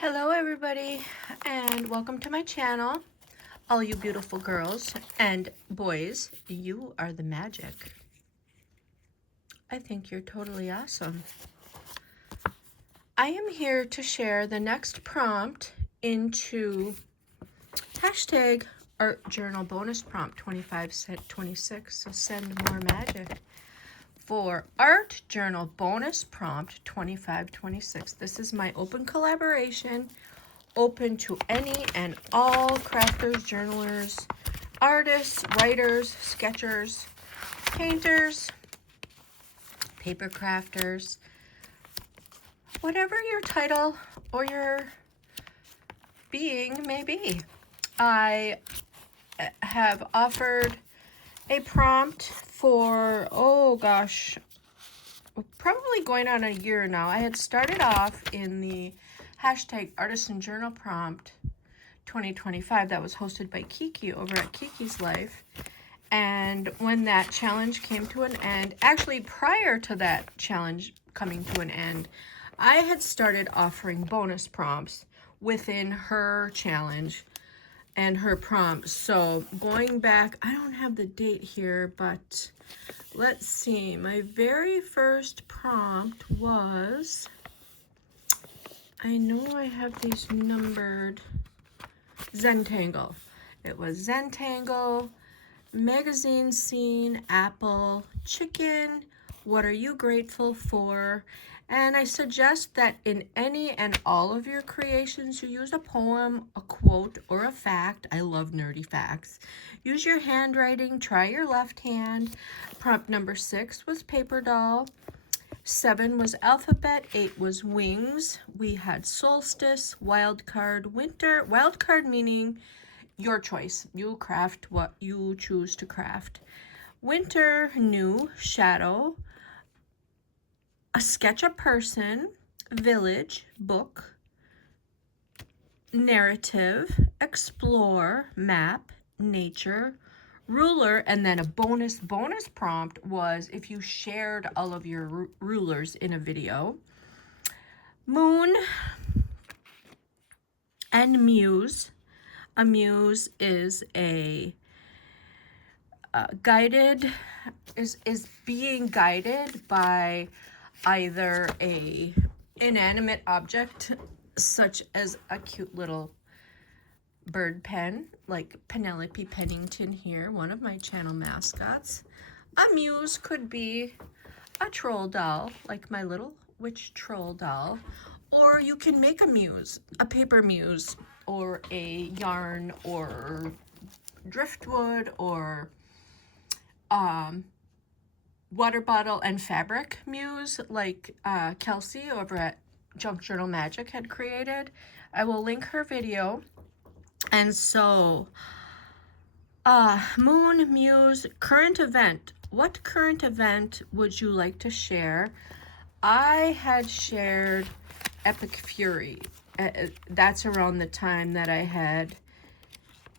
Hello everybody, and welcome to my channel. All you beautiful girls and boys, you are the magic. I think you're totally awesome. I am here to share the next prompt into hashtag art journal bonus prompt 2526, so send more magic. For art journal bonus prompt 2526. This is my open collaboration, open to any and all crafters, journalers, artists, writers, sketchers, painters, paper crafters, whatever your title or your being may be. I have offered a prompt for, oh gosh, probably going on a year now. I had started off in the hashtag artisan journal prompt 2025 that was hosted by Kiki over at Kiki's Life. And when that challenge came to an end, actually prior to that challenge coming to an end, I had started offering bonus prompts within her challenge and her prompts. So going back, I don't have the date here, but let's see. My very first prompt was, I know I have these numbered, Zentangle. It was Zentangle, magazine scene, apple, chicken, what are you grateful for? And I suggest that in any and all of your creations, you use a poem, a quote, or a fact. I love nerdy facts. Use your handwriting, try your left hand. Prompt number 6 was paper doll. 7 was alphabet, 8 was wings. We had solstice, wild card, winter. Wild card meaning your choice. You craft what you choose to craft. Winter, new, shadow, a sketch a person, village, book, narrative, explore, map, nature, ruler, and then a bonus prompt was if you shared all of your rulers in a video. Moon and muse. A muse is a being guided by either a inanimate object such as a cute little bird pen like Penelope Pennington here, one of my channel mascots. A muse could be a troll doll like my little witch troll doll, or you can make a muse, a paper muse, or a yarn or driftwood or water bottle and fabric muse like Kelsey over at Junk Journal Magic had created. I will link her video. And so moon, muse, current event. What current event would you like to share? I had shared Epic Fury. That's around the time that I had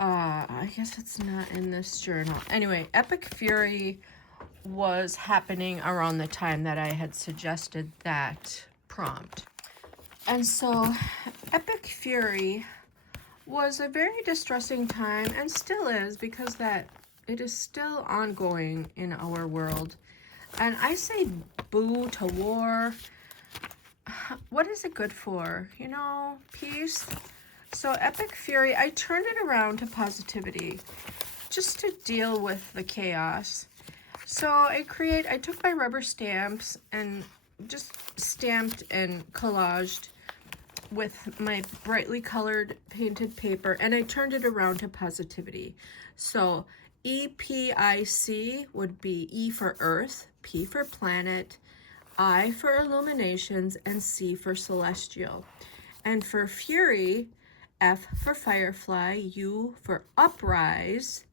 I guess it's not in this journal. Anyway, Epic Fury was happening around the time that I had suggested that prompt. And so Epic Fury was a very distressing time, and still is, because that it is still ongoing in our world. And I say boo to war. What is it good for? You know, peace. So Epic Fury, I turned it around to positivity just to deal with the chaos. So I took my rubber stamps and just stamped and collaged with my brightly colored painted paper, and I turned it around to positivity. So EPIC would be E for Earth, P for Planet, I for Illuminations, and C for Celestial. And for Fury, F for Firefly, U for Uprise,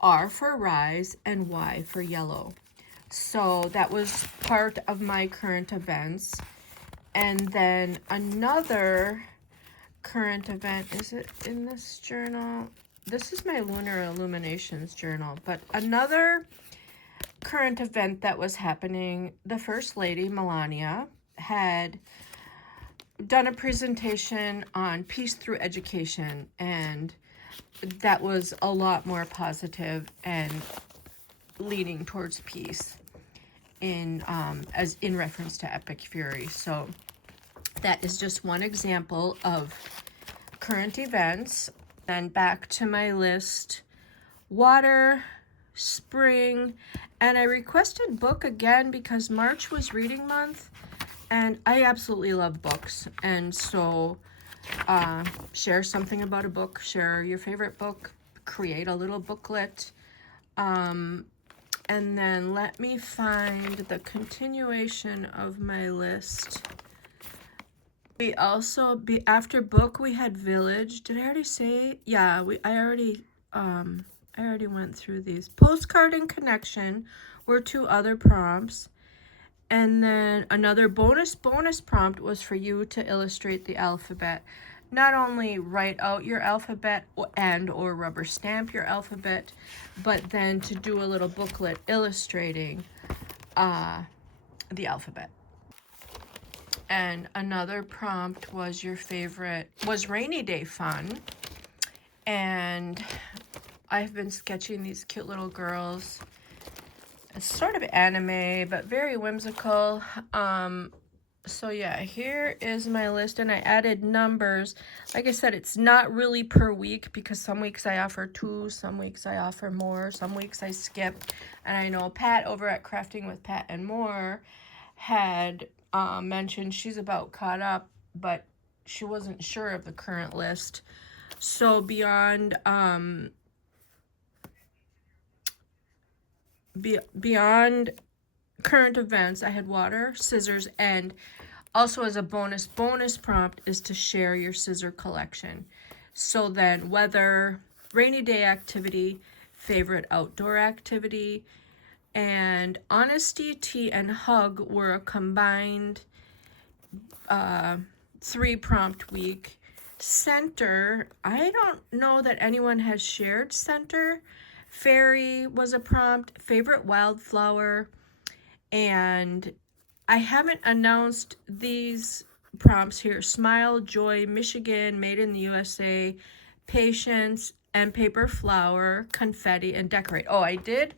R for Rise, and Y for Yellow. So that was part of my current events. And then another current event, is it in this journal? This is my Lunar Illuminations journal, but another current event that was happening, the First Lady, Melania, had done a presentation on peace through education, and that was a lot more positive and leaning towards peace in reference to Epic Fury. So that is just one example of current events. Then back to my list: water, spring, and I requested book again because March was reading month, and I absolutely love books. And so share something about a book, share your favorite book, create a little booklet. And then let me find the continuation of my list. We also, after book, we had village. Did I already say? Yeah, I already went through these. Postcard and connection were 2 other prompts. And then another bonus prompt was for you to illustrate the alphabet. Not only write out your alphabet or rubber stamp your alphabet, but then to do a little booklet illustrating the alphabet. And another prompt was was rainy day fun. And I've been sketching these cute little girls. It's sort of anime, but very whimsical. So yeah, here is my list, and I added numbers. Like I said, it's not really per week because some weeks I offer 2, some weeks I offer more, some weeks I skip. And I know Pat over at Crafting with Pat and More had mentioned she's about caught up, but she wasn't sure of the current list. So beyond current events, I had water, scissors, and also as a bonus prompt is to share your scissor collection. So then weather, rainy day activity, favorite outdoor activity, and honesty, tea, and hug were a combined 3 prompt week. Center, I don't know that anyone has shared center. Fairy was a prompt, favorite wildflower, and I haven't announced these prompts here. Smile, joy, Michigan, made in the USA, patience, and paper flower, confetti, and decorate. Oh, I did.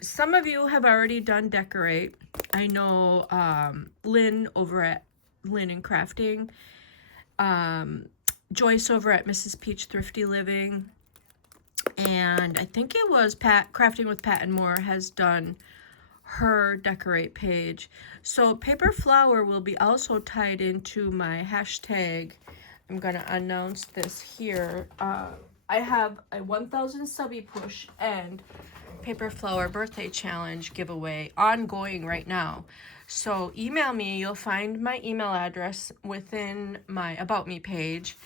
Some of you have already done decorate. I know Lynn over at Lynn and Crafting, Joyce over at Mrs. Peach Thrifty Living, and I think it was Pat, Crafting with Pat and More, has done her decorate page. So paper flower will be also tied into my hashtag. I'm gonna announce this here. I have a 1000 subby push and paper flower birthday challenge giveaway ongoing right now. So email me. You'll find my email address within my About Me page.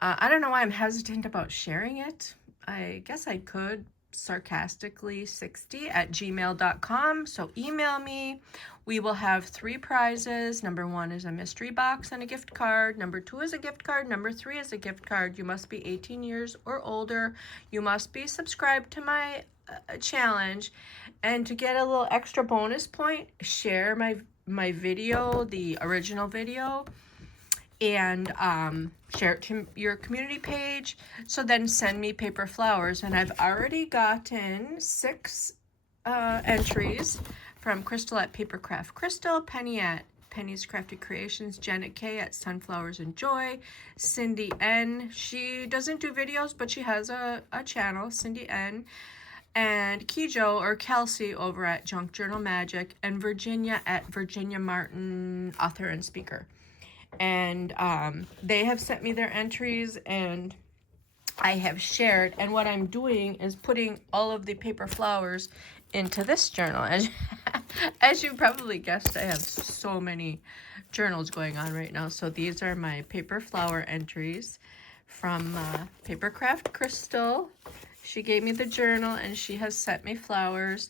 I don't know why I'm hesitant about sharing it. I guess I could, sarcastically 60@gmail.com. So email me. We will have 3 prizes. Number 1 is a mystery box and a gift card. Number 2 is a gift card. Number 3 is a gift card. You must be 18 years or older. You must be subscribed to my challenge. And to get a little extra bonus point, share my video, the original video, and share it to your community page. So then send me paper flowers. And I've already gotten 6 entries from Crystal at Papercraft Crystal, Penny at Penny's Crafty Creations, Janet K at Sunflowers and Joy, Cindy N. She doesn't do videos, but she has a channel, Cindy N. And Kijo or Kelsey over at Junk Journal Magic, and Virginia at Virginia Martin, author and speaker. And they have sent me their entries, and I have shared. And what I'm doing is putting all of the paper flowers into this journal. As you probably guessed, I have so many journals going on right now. So these are my paper flower entries from Papercraft Crystal. She gave me the journal, and she has sent me flowers.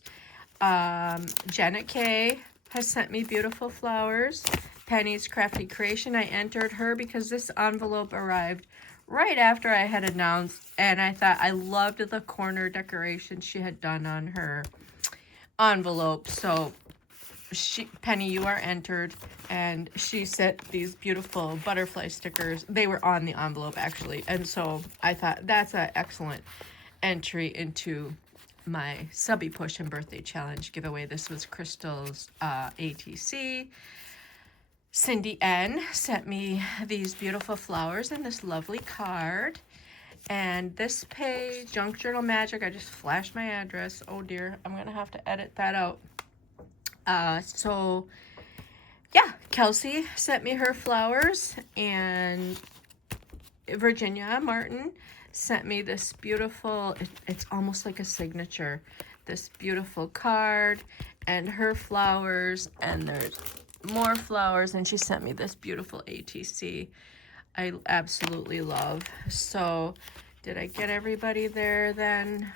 Janet K has sent me beautiful flowers. Penny's Crafty Creation, I entered her because this envelope arrived right after I had announced, and I thought I loved the corner decoration she had done on her envelope. So Penny, you are entered, and she sent these beautiful butterfly stickers. They were on the envelope, actually, and so I thought that's an excellent entry into my Subby Push and Birthday Challenge giveaway. This was Crystal's ATC. Cindy N sent me these beautiful flowers and this lovely card. And this page, Junk Journal Magic, I just flashed my address. Oh dear, I'm going to have to edit that out. So, yeah, Kelsey sent me her flowers, and Virginia Martin sent me this beautiful, it's almost like a signature, this beautiful card, and her flowers, and there's more flowers, and she sent me this beautiful ATC I absolutely love. So did I get everybody there then?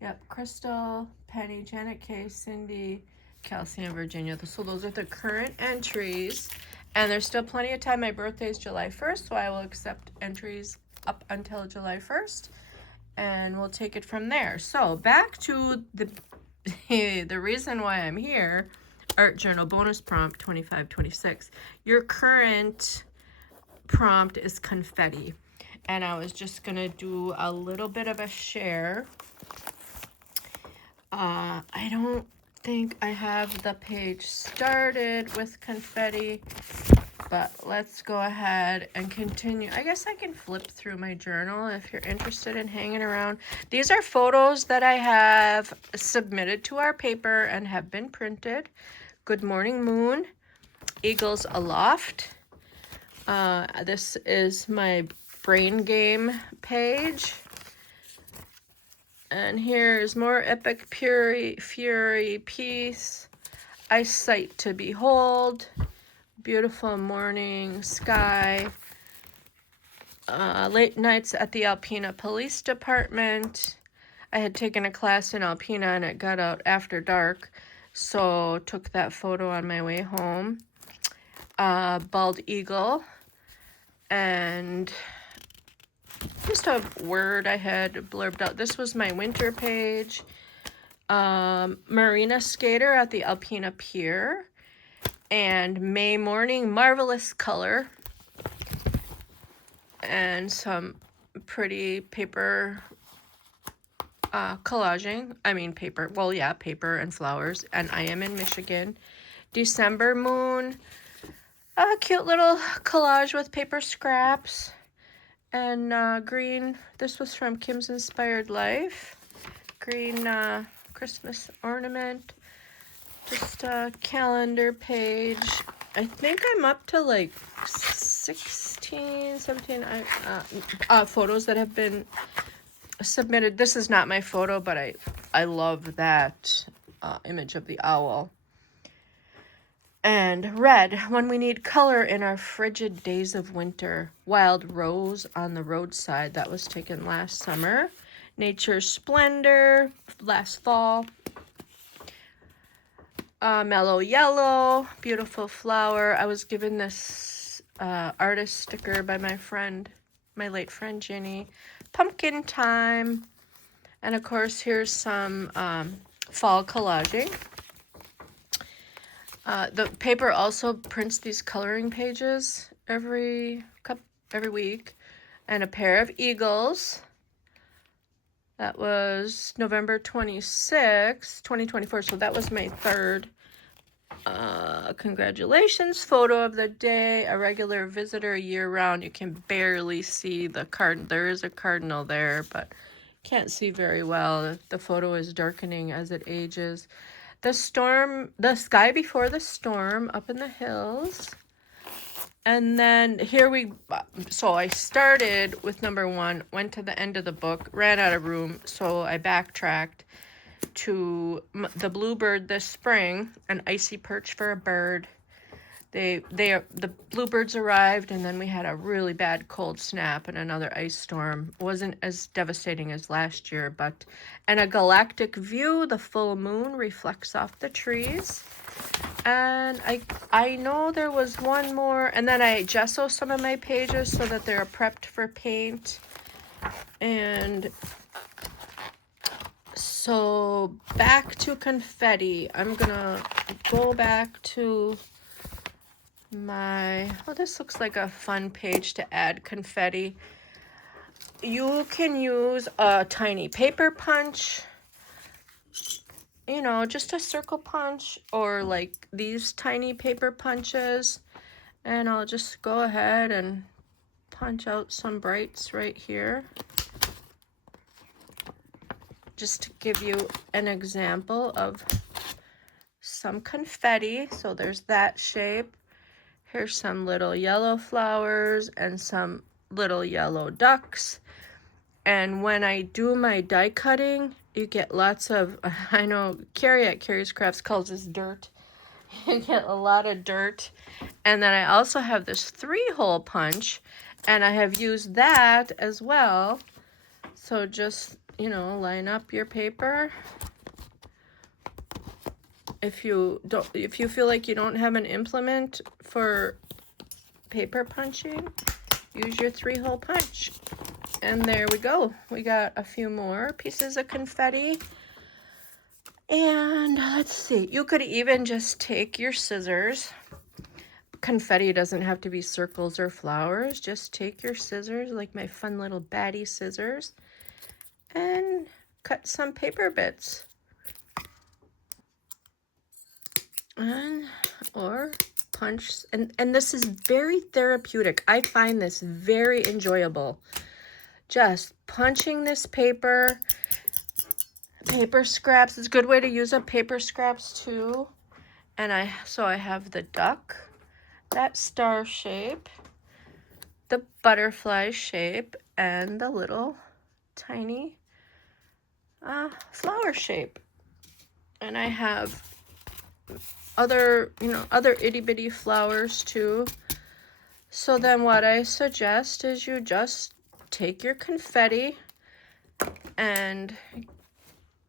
Yep, Crystal, Penny, Janet K, Cindy, Kelsey, and Virginia. So those are the current entries, and there's still plenty of time. My birthday is July 1st, so I will accept entries up until July 1st, and we'll take it from there. So back to the the reason why I'm here. Art Journal bonus prompt 2526. Your current prompt is confetti, and I was just gonna do a little bit of a share. I don't think I have the page started with confetti, but let's go ahead and continue. I guess I can flip through my journal if you're interested in hanging around. These are photos that I have submitted to our paper and have been printed. Good Morning Moon, Eagles Aloft. This is my brain game page. And here's more Epic Fury Peace. Eyesight to Behold. Beautiful Morning Sky. Late Nights at the Alpena Police Department. I had taken a class in Alpena and it got out after dark, so took that photo on my way home. Bald Eagle, and just a word I had blurbed out. This was my winter page. Marina Skater at the Alpena Pier, and May Morning Marvelous Color, and some pretty paper collaging. I mean paper, well yeah, paper and flowers. And I am in Michigan. December Moon, a cute little collage with paper scraps. And green, this was from Kim's Inspired Life. Green Christmas ornament. Just a calendar page. I think I'm up to like 16, 17 photos that have been submitted. This is not my photo, but I love that image of the owl. And red, When We Need Color in Our Frigid Days of Winter. Wild Rose on the Roadside. That was taken last summer. Nature's Splendor, last fall. Mellow Yellow, Beautiful Flower. I was given this artist sticker by my friend, my late friend Ginny. Pumpkin Time. And of course, here's some fall collaging. The paper also prints these coloring pages every week. And a pair of eagles. That was November 26, 2024. So that was my third. Congratulations photo of the day. A regular visitor year-round. You can barely see the card. There is a cardinal there, but can't see very well. The photo is darkening as it ages. The storm, the sky before the storm up in the hills. And then here so I started with number 1, went to the end of the book, ran out of room, so I backtracked to the bluebird this spring, an icy perch for a bird. The bluebirds arrived, and then we had a really bad cold snap and another ice storm. Wasn't as devastating as last year, but and a galactic view. The full moon reflects off the trees. And I know there was one more, and then I gesso some of my pages so that they're prepped for paint. And So back to confetti. I'm gonna go back to my, oh, this looks like a fun page to add confetti. You can use a tiny paper punch, you know, just a circle punch, or like these tiny paper punches. And I'll just go ahead and punch out some brights right here, just to give you an example of some confetti. So there's that shape. Here's some little yellow flowers and some little yellow ducks. And when I do my die cutting, you get lots of, I know Carrie at Carrie's Crafts calls this dirt. You get a lot of dirt. And then I also have this 3-hole punch, and I have used that as well. So just, you know, line up your paper. If you feel like you don't have an implement for paper punching, use your 3-hole punch. And there we go. We got a few more pieces of confetti. And let's see, you could even just take your scissors. Confetti doesn't have to be circles or flowers. Just take your scissors, like my fun little baddie scissors, and cut some paper bits. Or punch, and this is very therapeutic. I find this very enjoyable. Just punching this paper scraps. It's a good way to use up paper scraps too. And so I have the duck, that star shape, the butterfly shape, and the little tiny flower shape. And I have other, you know, other itty bitty flowers too. So then what I suggest is you just take your confetti and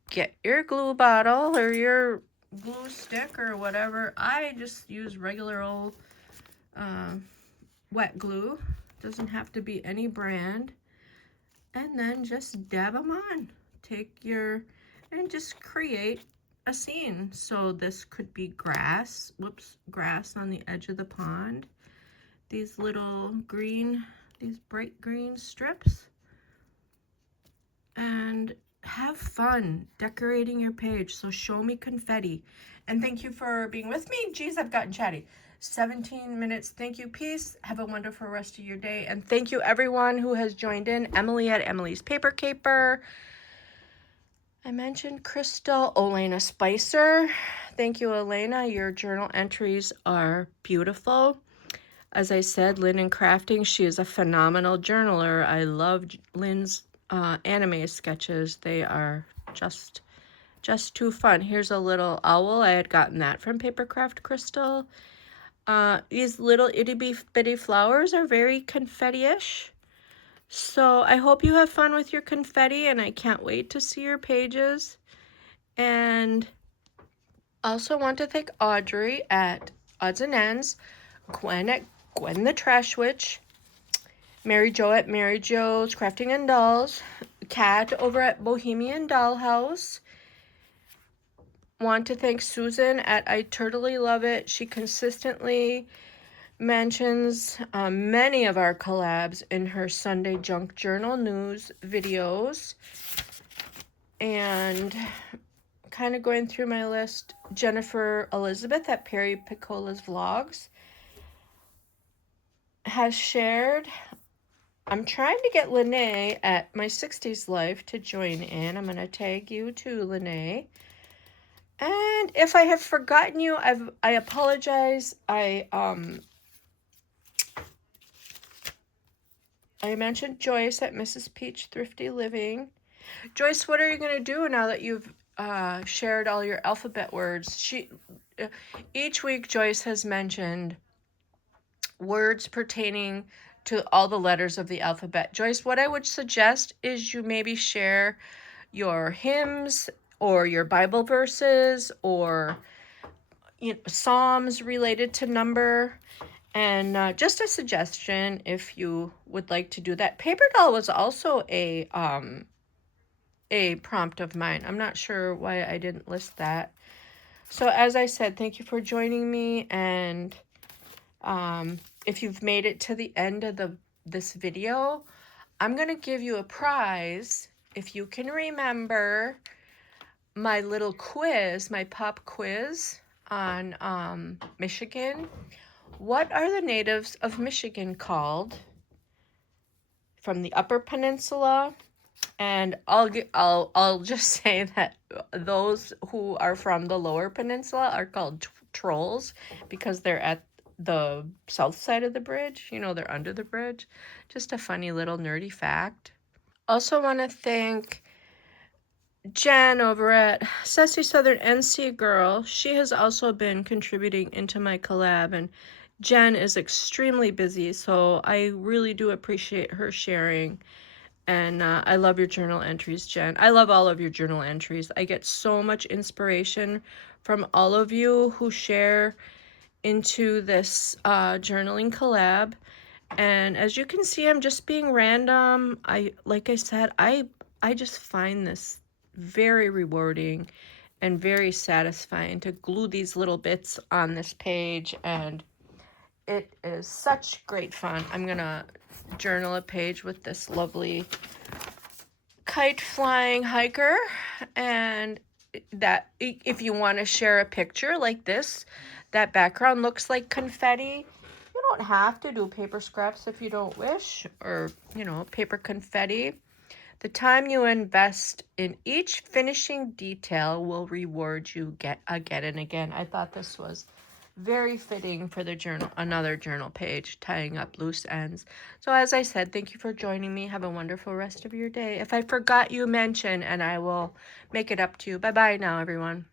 get your glue bottle or your glue stick or whatever. I just use regular old wet glue. Doesn't have to be any brand. And then just dab them on. And just create a scene. So this could be grass. Whoops, grass on the edge of the pond. These little green, these bright green strips. And have fun decorating your page. So show me confetti. And thank you for being with me. Geez, I've gotten chatty. 17 minutes. Thank you. Peace. Have a wonderful rest of your day. And thank you everyone who has joined in. Emily at Emily's Paper Caper. I mentioned Crystal. Elena Spicer. Thank you, Elena. Your journal entries are beautiful. As I said, Lynn in Crafting, she is a phenomenal journaler. I love Lynn's anime sketches. They are just too fun. Here's a little owl. I had gotten that from Papercraft Crystal. These little itty bitty flowers are very confetti-ish. So I hope you have fun with your confetti, and I can't wait to see your pages. And also want to thank Audrey at Odds and Ends, Gwen at Gwen the Trash Witch, Mary Jo at Mary Jo's Crafting and Dolls, Kat over at Bohemian Dollhouse. Want to thank Susan at I Totally Love It. She consistently mentions many of our collabs in her Sunday Junk Journal news videos. And kind of going through my list, Jennifer Elizabeth at Perry Piccola's Vlogs has shared. I'm trying to get Lene at My 60s Life to join in. I'm going to tag you too, Lene. And if I have forgotten you, I apologize. I mentioned Joyce at Mrs. Peach Thrifty Living. Joyce, what are you going to do now that you've shared all your alphabet words? Each week Joyce has mentioned words pertaining to all the letters of the alphabet. Joyce, what I would suggest is you maybe share your hymns or your Bible verses or Psalms related to number. And just a suggestion if you would like to do that. Paper Doll was also a a prompt of mine. I'm not sure why I didn't list that. So as I said, thank you for joining me, and if you've made it to the end of this video, I'm going to give you a prize if you can remember my little quiz, my pop quiz on Michigan. What are the natives of Michigan called from the Upper Peninsula? And I'll just say that those who are from the Lower Peninsula are called trolls because they're at the south side of the bridge. You know, they're under the bridge. Just a funny little nerdy fact. Also want to thank Jen over at Sassy Southern NC Girl. She has also been contributing into my collab, and Jen is extremely busy, so I really do appreciate her sharing. And I love your journal entries, Jen. I love all of your journal entries. I get so much inspiration from all of you who share into this journaling collab. And as you can see, I'm just being random. Like I said, I just find this very rewarding and very satisfying to glue these little bits on this page, and it is such great fun. I'm gonna journal a page with this lovely kite flying hiker, and that if you want to share a picture like this, that background looks like confetti. You don't have to do paper scraps if you don't wish, or paper confetti. The time you invest in each finishing detail will reward you again and again. I thought this was very fitting for the journal, another journal page, tying up loose ends. So as I said, thank you for joining me. Have a wonderful rest of your day. If I forgot you, mention, and I will make it up to you. Bye-bye now, everyone.